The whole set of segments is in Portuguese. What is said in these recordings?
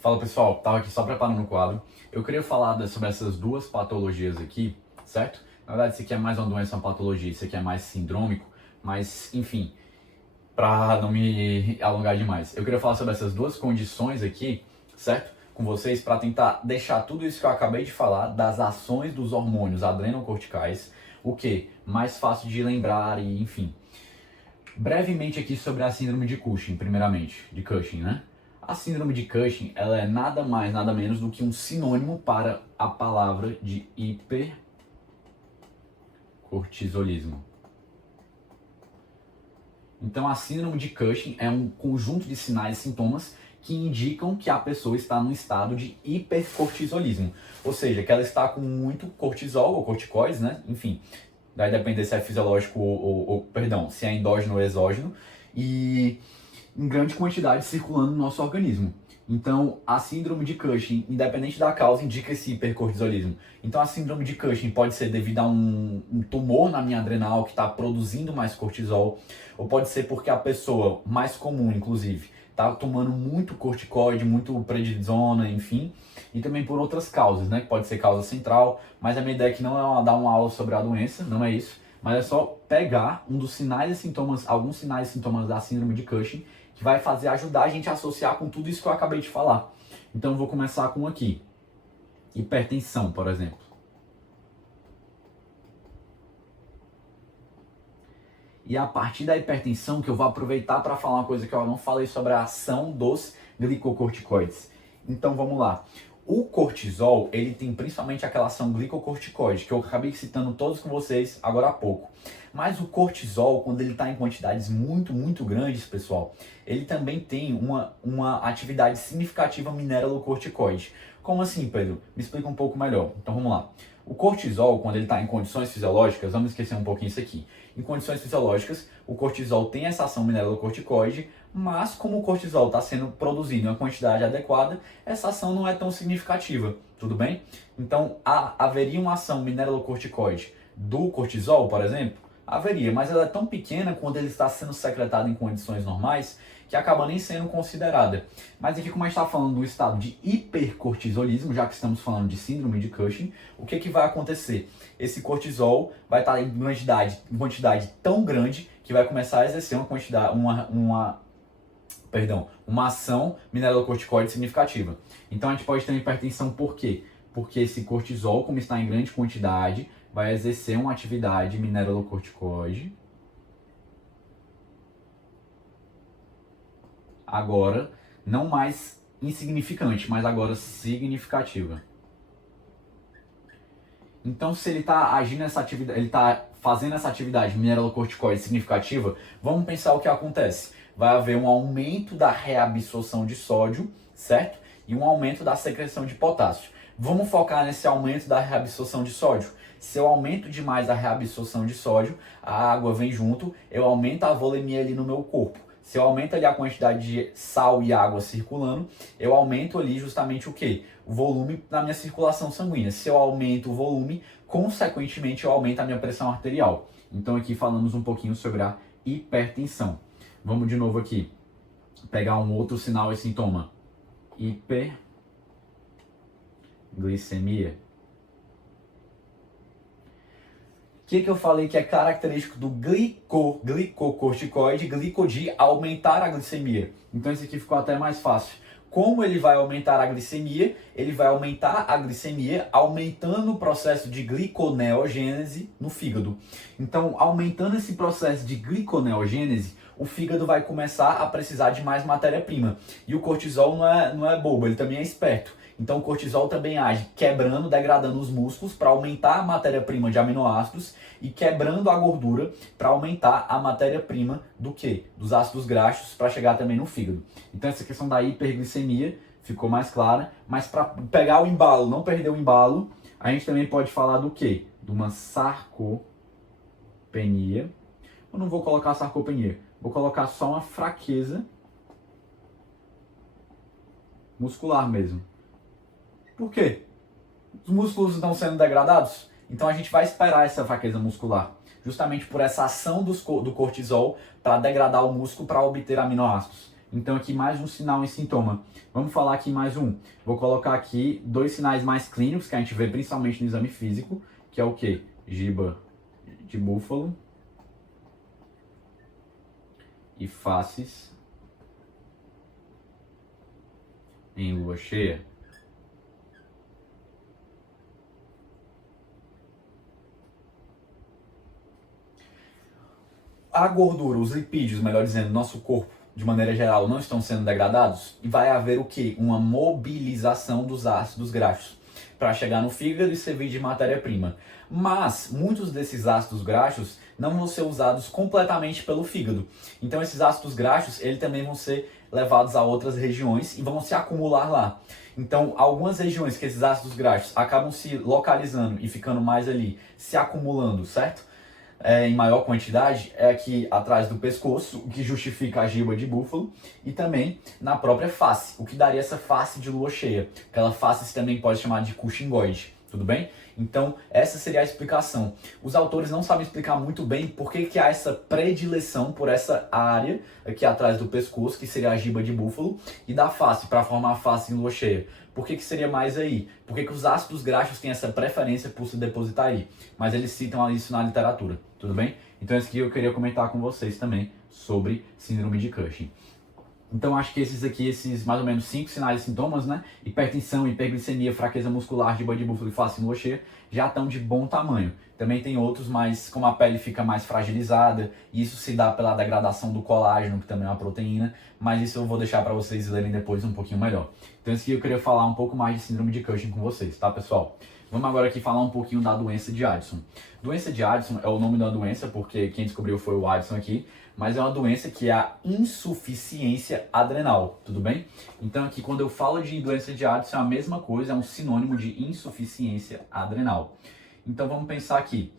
Fala pessoal, tava aqui só preparando o quadro. Eu queria falar sobre essas duas patologias aqui, certo? Na verdade, isso aqui é mais uma doença, uma patologia, isso aqui é mais sindrômico, mas enfim, pra não me alongar demais. Eu queria falar sobre essas duas condições aqui, certo? Com vocês, para tentar deixar tudo isso que eu acabei de falar, das ações dos hormônios adrenocorticais, o que? Mais fácil de lembrar e enfim. Brevemente aqui sobre a síndrome de Cushing, primeiramente, de Cushing, né? A síndrome de Cushing, ela é nada mais, nada menos do que um sinônimo para a palavra de hipercortisolismo. Então, a síndrome de Cushing é um conjunto de sinais e sintomas que indicam que a pessoa está num estado de hipercortisolismo, ou seja, que ela está com muito cortisol ou corticoides, né? Enfim, vai depender se é fisiológico perdão, se é endógeno ou exógeno, e em grande quantidade circulando no nosso organismo. Então, a síndrome de Cushing, independente da causa, indica esse hipercortisolismo. Então, a síndrome de Cushing pode ser devido a um tumor na minha adrenal que está produzindo mais cortisol, ou pode ser porque a pessoa, mais comum inclusive, está tomando muito corticoide, muito prednisona, enfim, e também por outras causas, né? Que pode ser causa central, mas a minha ideia aqui não é dar uma aula sobre a doença, não é isso, mas é só pegar um dos sinais e sintomas, alguns sinais e sintomas da síndrome de Cushing, que vai ajudar a gente a associar com tudo isso que eu acabei de falar. Então eu vou começar com aqui. Hipertensão, por exemplo. E a partir da hipertensão que eu vou aproveitar para falar uma coisa que eu não falei sobre a ação dos glicocorticoides. Então vamos lá. O cortisol, ele tem principalmente aquela ação glicocorticoide, que eu acabei citando todos com vocês agora há pouco. Mas o cortisol, quando ele está em quantidades muito, muito grandes, pessoal, ele também tem uma atividade significativa mineralocorticoide. Como assim, Pedro? Me explica um pouco melhor. Então vamos lá. O cortisol, quando ele está em condições fisiológicas, vamos esquecer um pouquinho isso aqui. Em condições fisiológicas, o cortisol tem essa ação mineralocorticoide, mas como o cortisol está sendo produzido em uma quantidade adequada, essa ação não é tão significativa, tudo bem? Então, haveria uma ação mineralocorticoide do cortisol, por exemplo? Haveria, mas ela é tão pequena quando ele está sendo secretado em condições normais que acaba nem sendo considerada. Mas aqui, como a gente está falando do estado de hipercortisolismo, já que estamos falando de síndrome de Cushing, o que vai acontecer? Esse cortisol vai estar em quantidade tão grande que vai começar a exercer uma ação mineralocorticoide significativa. Então a gente pode ter uma hipertensão por quê? Porque esse cortisol, como está em grande quantidade, vai exercer uma atividade mineralocorticoide. Agora, não mais insignificante, mas agora significativa. Então, se ele está agindo nessa atividade, ele está fazendo essa atividade mineralocorticoide significativa, vamos pensar o que acontece. Vai haver um aumento da reabsorção de sódio, certo? E um aumento da secreção de potássio. Vamos focar nesse aumento da reabsorção de sódio. Se eu aumento demais a reabsorção de sódio, a água vem junto, eu aumento a volemia ali no meu corpo. Se eu aumento ali a quantidade de sal e água circulando, eu aumento ali justamente o quê? O volume na minha circulação sanguínea. Se eu aumento o volume, consequentemente eu aumento a minha pressão arterial. Então aqui falamos um pouquinho sobre a hipertensão. Vamos de novo aqui, pegar um outro sinal e sintoma. Hiperglicemia. O que eu falei que é característico do glicocorticoide, glico de aumentar a glicemia. Então esse aqui ficou até mais fácil. Como ele vai aumentar a glicemia? Ele vai aumentar a glicemia aumentando o processo de gliconeogênese no fígado. Então, aumentando esse processo de gliconeogênese, o fígado vai começar a precisar de mais matéria-prima. E o cortisol não é bobo, ele também é esperto. Então o cortisol também age quebrando, degradando os músculos para aumentar a matéria-prima de aminoácidos e quebrando a gordura para aumentar a matéria-prima do quê? Dos ácidos graxos para chegar também no fígado. Então essa questão da hiperglicemia ficou mais clara, mas para pegar o embalo, não perder o embalo, a gente também pode falar do quê? De uma sarcopenia. Eu não vou colocar sarcopenia, vou colocar só uma fraqueza muscular mesmo. Por quê? Os músculos estão sendo degradados? Então a gente vai esperar essa fraqueza muscular, justamente por essa ação do cortisol para degradar o músculo para obter aminoácidos. Então aqui mais um sinal e sintoma. Vamos falar aqui mais um. Vou colocar aqui dois sinais mais clínicos que a gente vê principalmente no exame físico, que é o quê? Giba de búfalo e faces em lua cheia. A gordura, os lipídios, melhor dizendo, nosso corpo, de maneira geral, não estão sendo degradados, e vai haver o quê? Uma mobilização dos ácidos graxos para chegar no fígado e servir de matéria-prima. Mas muitos desses ácidos graxos não vão ser usados completamente pelo fígado. Então esses ácidos graxos, eles também vão ser levados a outras regiões e vão se acumular lá. Então, algumas regiões que esses ácidos graxos acabam se localizando e ficando mais ali, se acumulando, certo? Em maior quantidade é aqui atrás do pescoço, o que justifica a giba de búfalo, e também na própria face, o que daria essa face de lua cheia. Aquela face se também pode chamar de cuxingoide, tudo bem? Então, essa seria a explicação. Os autores não sabem explicar muito bem por que há essa predileção por essa área aqui atrás do pescoço, que seria a giba de búfalo, e da face, para formar a face em lua cheia. Por que seria mais aí? Por que os ácidos graxos têm essa preferência por se depositar aí? Mas eles citam isso na literatura, tudo bem? Então esse aqui eu queria comentar com vocês também sobre síndrome de Cushing. Então acho que esses mais ou menos 5 sinais e sintomas, né? Hipertensão, hiperglicemia, fraqueza muscular, giba de búfalo e face em lua cheia, já estão de bom tamanho. Também tem outros, mas como a pele fica mais fragilizada, isso se dá pela degradação do colágeno, que também é uma proteína, mas isso eu vou deixar para vocês lerem depois um pouquinho melhor. Então esse aqui eu queria falar um pouco mais de síndrome de Cushing com vocês, tá pessoal? Vamos agora aqui falar um pouquinho da doença de Addison. Doença de Addison é o nome da doença, porque quem descobriu foi o Addison aqui, mas é uma doença que é a insuficiência adrenal, tudo bem? Então aqui quando eu falo de doença de Addison é a mesma coisa, é um sinônimo de insuficiência adrenal. Então vamos pensar aqui,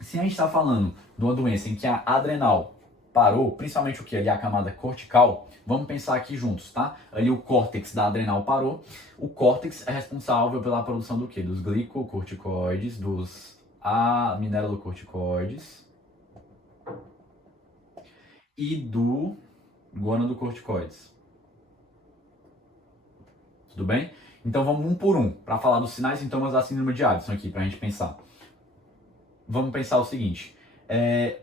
se a gente está falando de uma doença em que a adrenal parou, principalmente o que? Ali a camada cortical, vamos pensar aqui juntos, tá? Ali o córtex da adrenal parou, o córtex é responsável pela produção do que? Dos glicocorticoides, dos aminoglucocorticoides e do gonadocorticoides. Tudo bem? Então vamos um por um, para falar dos sinais e sintomas da síndrome de Addison aqui, para a gente pensar. Vamos pensar o seguinte,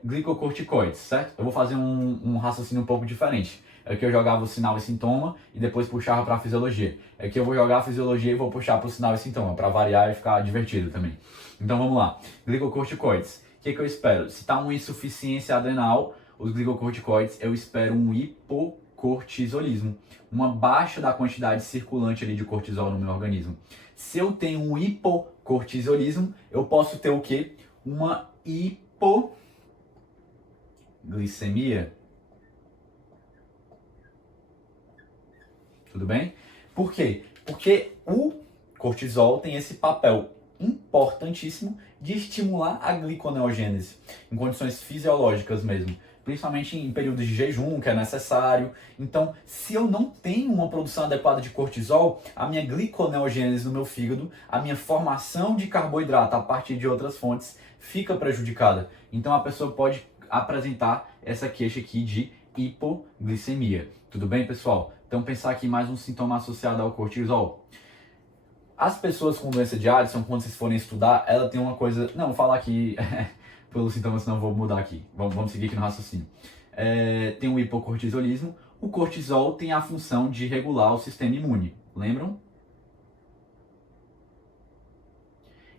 glicocorticoides, certo? Eu vou fazer um raciocínio um pouco diferente. Aqui eu jogava o sinal e sintoma e depois puxava para a fisiologia. Aqui eu vou jogar a fisiologia e vou puxar para o sinal e sintoma, para variar e ficar divertido também. Então vamos lá, glicocorticoides. O que eu espero? Se está uma insuficiência adrenal, os glicocorticoides, eu espero um hipocortisolismo, uma baixa da quantidade circulante ali de cortisol no meu organismo. Se eu tenho um hipocortisolismo, eu posso ter o quê? Uma hipoglicemia. Tudo bem? Por quê? Porque o cortisol tem esse papel importantíssimo de estimular a gliconeogênese em condições fisiológicas mesmo, principalmente em períodos de jejum, que é necessário. Então, se eu não tenho uma produção adequada de cortisol, a minha gliconeogênese no meu fígado, a minha formação de carboidrato a partir de outras fontes fica prejudicada. Então, a pessoa pode apresentar essa queixa aqui de hipoglicemia. Tudo bem, pessoal? Então, pensar aqui mais um sintoma associado ao cortisol. As pessoas com doença de Addison, quando vocês forem estudar, ela tem uma coisa... Não, vou falar aqui pelos sintomas, senão eu vou mudar aqui. Vamos seguir aqui no raciocínio. Tem o hipocortisolismo. O cortisol tem a função de regular o sistema imune. Lembram?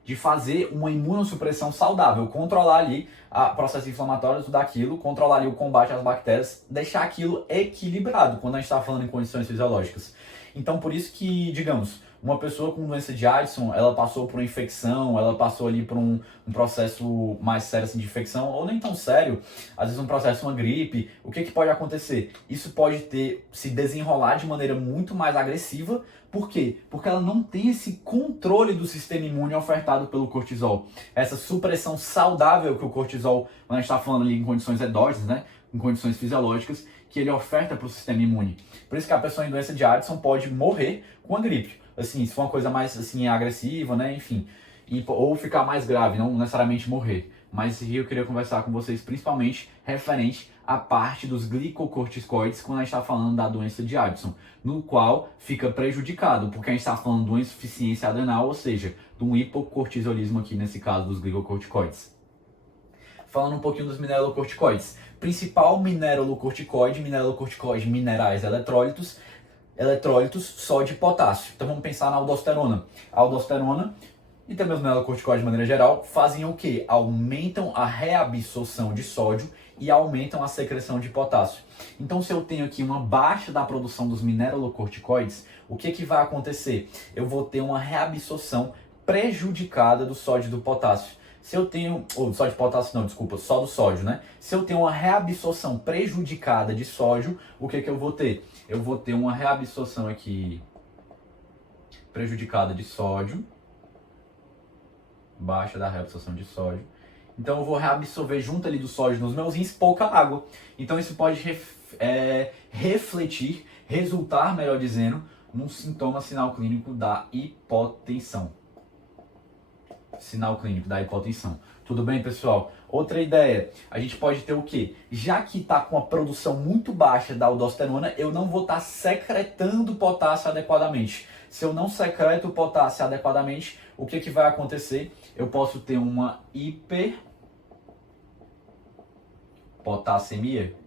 De fazer uma imunossupressão saudável, controlar ali o processo inflamatório, tudo aquilo, controlar ali o combate às bactérias, deixar aquilo equilibrado quando a gente está falando em condições fisiológicas. Então, por isso que, digamos, uma pessoa com doença de Addison, ela passou por uma infecção, ela passou ali por um processo mais sério assim, de infecção, ou nem tão sério, às vezes um processo, uma gripe, o que pode acontecer? Isso pode se desenrolar de maneira muito mais agressiva. Por quê? Porque ela não tem esse controle do sistema imune ofertado pelo cortisol. Essa supressão saudável que o cortisol, quando a gente está falando ali em condições endógenas, né? Em condições fisiológicas, que ele oferta para o sistema imune. Por isso que a pessoa em doença de Addison pode morrer com a gripe. Assim, se for uma coisa mais assim, agressiva, né? Enfim. Ou ficar mais grave, não necessariamente morrer. Mas eu queria conversar com vocês principalmente referente a parte dos glicocorticoides quando a gente está falando da doença de Addison, no qual fica prejudicado, porque a gente está falando de uma insuficiência adrenal, ou seja, de um hipocortisolismo aqui nesse caso dos glicocorticoides. Falando um pouquinho dos mineralocorticoides. Principal mineralocorticoide, minerais, eletrólitos, sódio e potássio. Então vamos pensar na aldosterona. A aldosterona e também os mineralocorticoides de maneira geral fazem o quê? Aumentam a reabsorção de sódio e aumentam a secreção de potássio. Então se eu tenho aqui uma baixa da produção dos mineralocorticoides, o que vai acontecer? Eu vou ter uma reabsorção prejudicada do sódio e do potássio. Se eu tenho, ou só de potássio não, desculpa, só do sódio, né? Se eu tenho uma reabsorção prejudicada de sódio, o que eu vou ter? Eu vou ter uma reabsorção aqui prejudicada de sódio, baixa da reabsorção de sódio. Então eu vou reabsorver junto ali do sódio nos meus rins pouca água. Então isso pode refletir, resultar, melhor dizendo, num sintoma sinal clínico da hipotensão. Sinal clínico da hipotensão. Tudo bem, pessoal? Outra ideia, a gente pode ter o quê? Já que está com a produção muito baixa da aldosterona, eu não vou estar secretando potássio adequadamente. Se eu não secreto o potássio adequadamente, o que vai acontecer? Eu posso ter uma hiperpotassemia.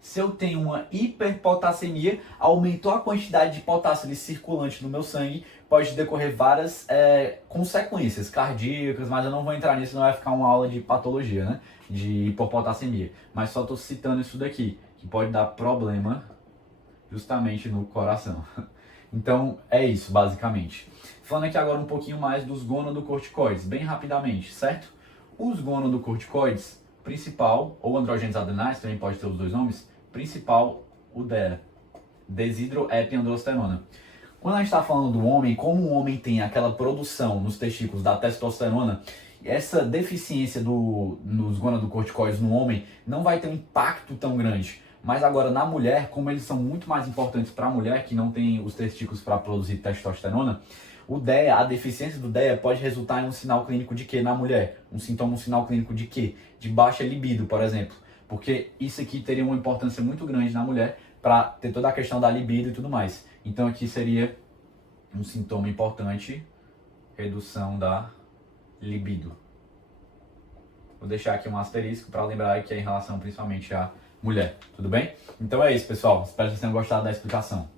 Se eu tenho uma hiperpotassemia, aumentou a quantidade de potássio ali circulante no meu sangue, pode decorrer várias consequências cardíacas, mas eu não vou entrar nisso, não vai ficar uma aula de patologia, né? De hipopotassemia. Mas só estou citando isso daqui, que pode dar problema justamente no coração. Então é isso, basicamente. Falando aqui agora um pouquinho mais dos gonadocorticoides, bem rapidamente, certo? Os gonadocorticoides, principal, ou androgênios adrenais, também pode ter os dois nomes, principal, o DEA, desidroepiandrosterona. Quando a gente está falando do homem, como o homem tem aquela produção nos testículos da testosterona, essa deficiência nos gonadocorticoides no homem não vai ter um impacto tão grande. Mas agora na mulher, como eles são muito mais importantes para a mulher, que não tem os testículos para produzir testosterona, o DEA, a deficiência do DEA pode resultar em um sinal clínico de quê na mulher? Um sinal clínico de quê? De baixa libido, por exemplo. Porque isso aqui teria uma importância muito grande na mulher para ter toda a questão da libido e tudo mais. Então aqui seria um sintoma importante, redução da libido. Vou deixar aqui um asterisco para lembrar que é em relação principalmente à mulher, tudo bem? Então é isso, pessoal. Espero que vocês tenham gostado da explicação.